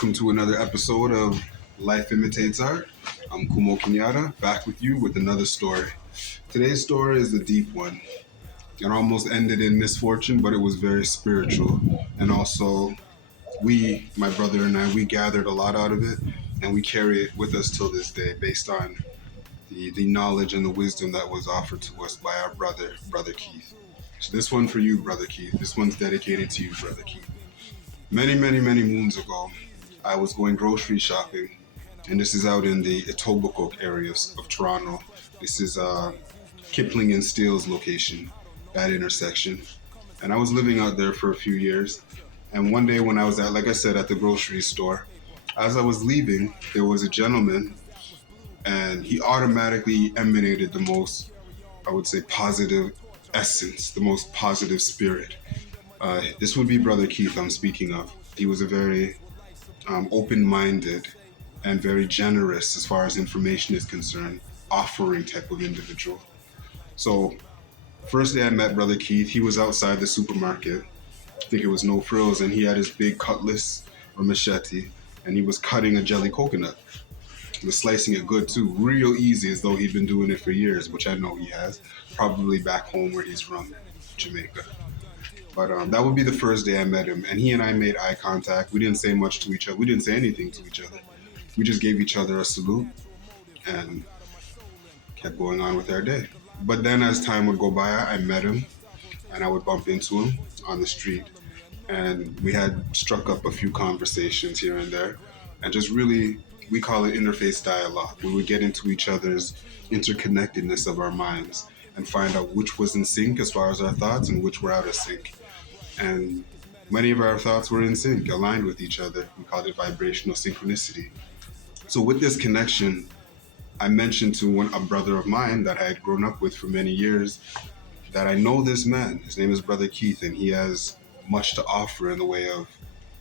Welcome to another episode of Life Imitates Art. I'm Kumo Kenyatta, back with you with another story. Today's story is a deep one. It almost ended in misfortune, but it was very spiritual. And also, my brother and I, we gathered a lot out of it, and we carry it with us till this day based on the knowledge and the wisdom that was offered to us by our Brother Keith. So this one for you, Brother Keith. This one's dedicated to you, Brother Keith. Many moons ago, I was going grocery shopping, and this is out in the Etobicoke area of Toronto. This is Kipling and Steele's location, that intersection. And I was living out there for a few years. And one day when I was at the grocery store, as I was leaving, there was a gentleman, and he automatically emanated the most, I would say, positive essence, the most positive spirit. This would be Brother Keith I'm speaking of. He was a very open-minded and very generous as far as information is concerned, offering type of individual. So, first day I met Brother Keith, he was outside the supermarket. I think it was No Frills, and he had his big cutlass or machete, and he was cutting a jelly coconut. He was slicing it good too, real easy, as though he'd been doing it for years, which I know he has, probably back home where he's from, Jamaica. But that would be the first day I met him, and he and I made eye contact. We didn't say much to each other. We didn't say anything to each other. We just gave each other a salute and kept going on with our day. But then as time would go by, I met him, and I would bump into him on the street, and we had struck up a few conversations here and there, and just really, we call it interface dialogue. We would get into each other's interconnectedness of our minds and find out which was in sync as far as our thoughts and which were out of sync. And many of our thoughts were in sync, aligned with each other. We called it vibrational synchronicity. So with this connection, I mentioned to a brother of mine that I had grown up with for many years that I know this man. His name is Brother Keith, and he has much to offer in the way of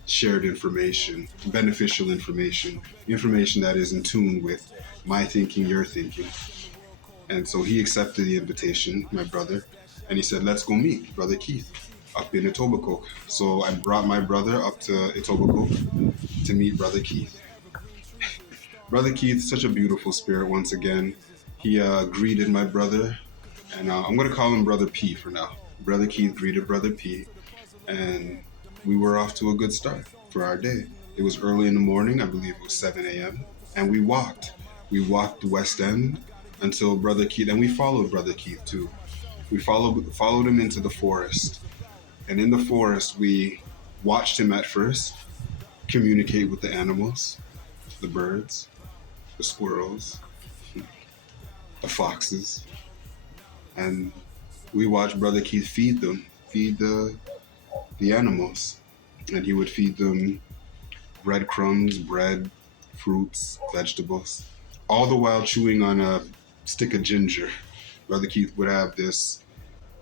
shared information, beneficial information that is in tune with my thinking, your thinking. And so he accepted the invitation, my brother, and he said, let's go meet Brother Keith up in Etobicoke. So I brought my brother up to Etobicoke to meet Brother Keith. Brother Keith, such a beautiful spirit once again. He greeted my brother, and I'm going to call him Brother P for now. Brother Keith greeted Brother P, and we were off to a good start for our day. It was early in the morning, I believe it was 7 a.m., and we walked. We walked the West End until Brother Keith, and we followed Brother Keith too. We followed him into the forest. And in the forest, we watched him at first communicate with the animals, the birds, the squirrels, the foxes. And we watched Brother Keith feed the animals. And he would feed them breadcrumbs, bread, fruits, vegetables, all the while chewing on a stick of ginger. Brother Keith would have this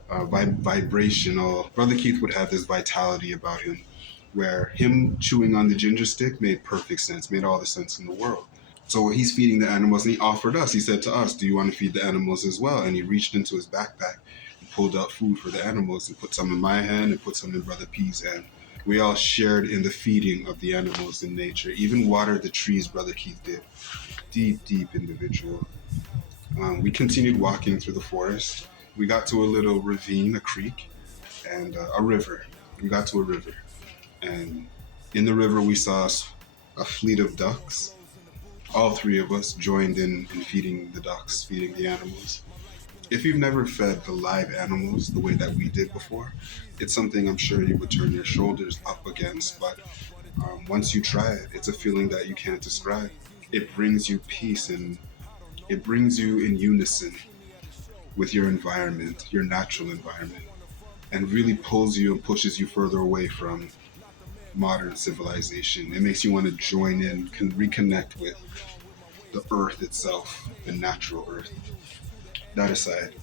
vibrational, Brother Keith would have this vitality about him where him chewing on the ginger stick made perfect sense, made all the sense in the world. So he's feeding the animals, and he offered us, he said to us, do you want to feed the animals as well? And he reached into his backpack and pulled out food for the animals and put some in my hand and put some in Brother P's hand. We all shared in the feeding of the animals in nature, even watered the trees, Brother Keith did. Deep individual. We continued walking through the forest. We got to a little ravine, a creek, and a river. We got to a river. And in the river, we saw a fleet of ducks. All three of us joined in feeding the ducks, feeding the animals. If you've never fed the live animals the way that we did before, it's something I'm sure you would turn your shoulders up against. But once you try it, it's a feeling that you can't describe. It brings you peace, and it brings you in unison with your environment, your natural environment, and really pulls you and pushes you further away from modern civilization. It makes you want to join in, can reconnect with the earth itself, the natural earth. That aside,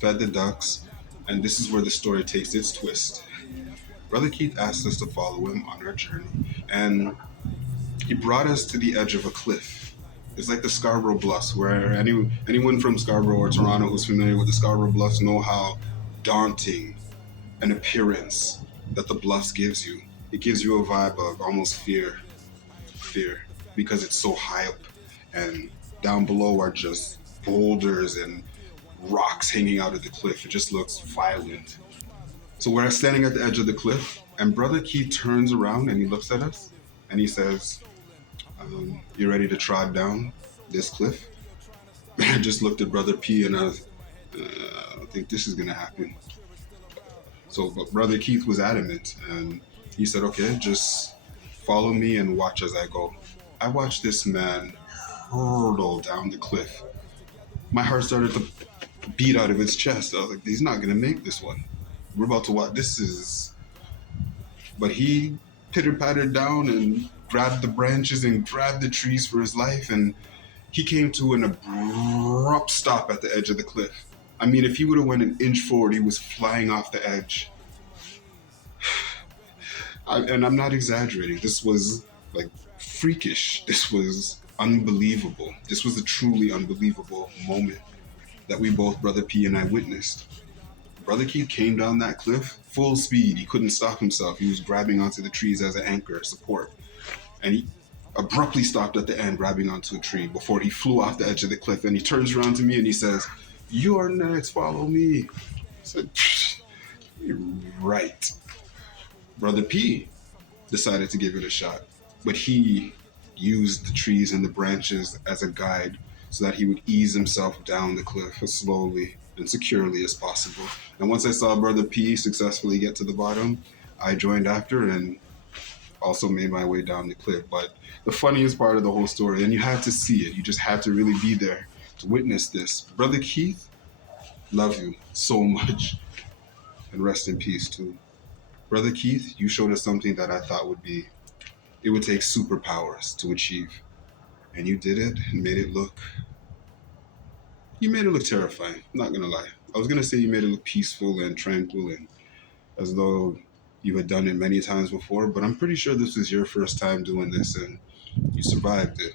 fed the ducks, and this is where the story takes its twist. Brother Keith asked us to follow him on our journey, and he brought us to the edge of a cliff. It's like the Scarborough Bluffs, where anyone from Scarborough or Toronto who's familiar with the Scarborough Bluffs know how daunting an appearance that the Bluffs gives you. It gives you a vibe of almost fear. fear because it's so high up, and down below are just boulders and rocks hanging out of the cliff. It just looks violent. So we're standing at the edge of the cliff, and Brother Keith turns around and he looks at us and he says, "You ready to trod down this cliff?" I just looked at Brother P and I was, I don't think this is gonna happen. So, but Brother Keith was adamant, and he said, "Okay, just follow me and watch as I go." I watched this man hurtle down the cliff. My heart started to beat out of its chest. I was like, "He's not gonna make this one. We're about to watch. This is." But he pitter pattered down and grabbed the branches and grabbed the trees for his life, and he came to an abrupt stop at the edge of the cliff. I mean, if he would have went an inch forward, he was flying off the edge. And I'm not exaggerating. This was like freakish. This was unbelievable. This was a truly unbelievable moment that we both, Brother P and I, witnessed. Brother Keith came down that cliff full speed. He couldn't stop himself. He was grabbing onto the trees as an anchor, support. And he abruptly stopped at the end, grabbing onto a tree before he flew off the edge of the cliff. And he turns around to me and he says, "You're next, follow me." I said, "You're right." Brother P decided to give it a shot, but he used the trees and the branches as a guide so that he would ease himself down the cliff as slowly and securely as possible. And once I saw Brother P successfully get to the bottom, I joined after and also made my way down the cliff. But the funniest part of the whole story, and you had to see it, you just had to really be there to witness this. Brother Keith, love you so much, and rest in peace too. Brother Keith, you showed us something that I thought it would take superpowers to achieve. And you did it and you made it look terrifying, I'm not gonna lie. I was gonna say you made it look peaceful and tranquil and as though you had done it many times before, but I'm pretty sure this was your first time doing this and you survived it.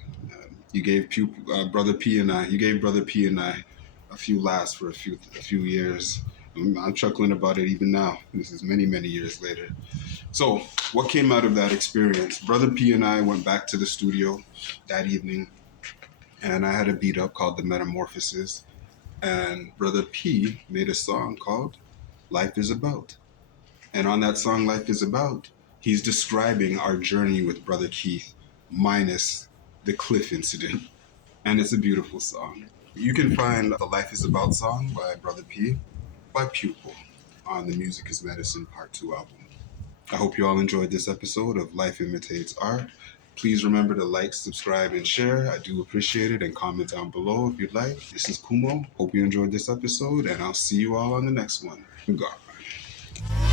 You gave you gave Brother P and I a few laughs for a few years. I'm chuckling about it even now. This is many, many years later. So, what came out of that experience? Brother P and I went back to the studio that evening, and I had a beat up called The Metamorphosis, and Brother P made a song called Life is About. And on that song, Life is About, he's describing our journey with Brother Keith, minus the cliff incident. And it's a beautiful song. You can find the Life is About song by Brother P by Pupil on the Music is Medicine Part 2 album. I hope you all enjoyed this episode of Life Imitates Art. Please remember to like, subscribe, and share. I do appreciate it, and comment down below if you'd like. This is Kumo. Hope you enjoyed this episode, and I'll see you all on the next one. God.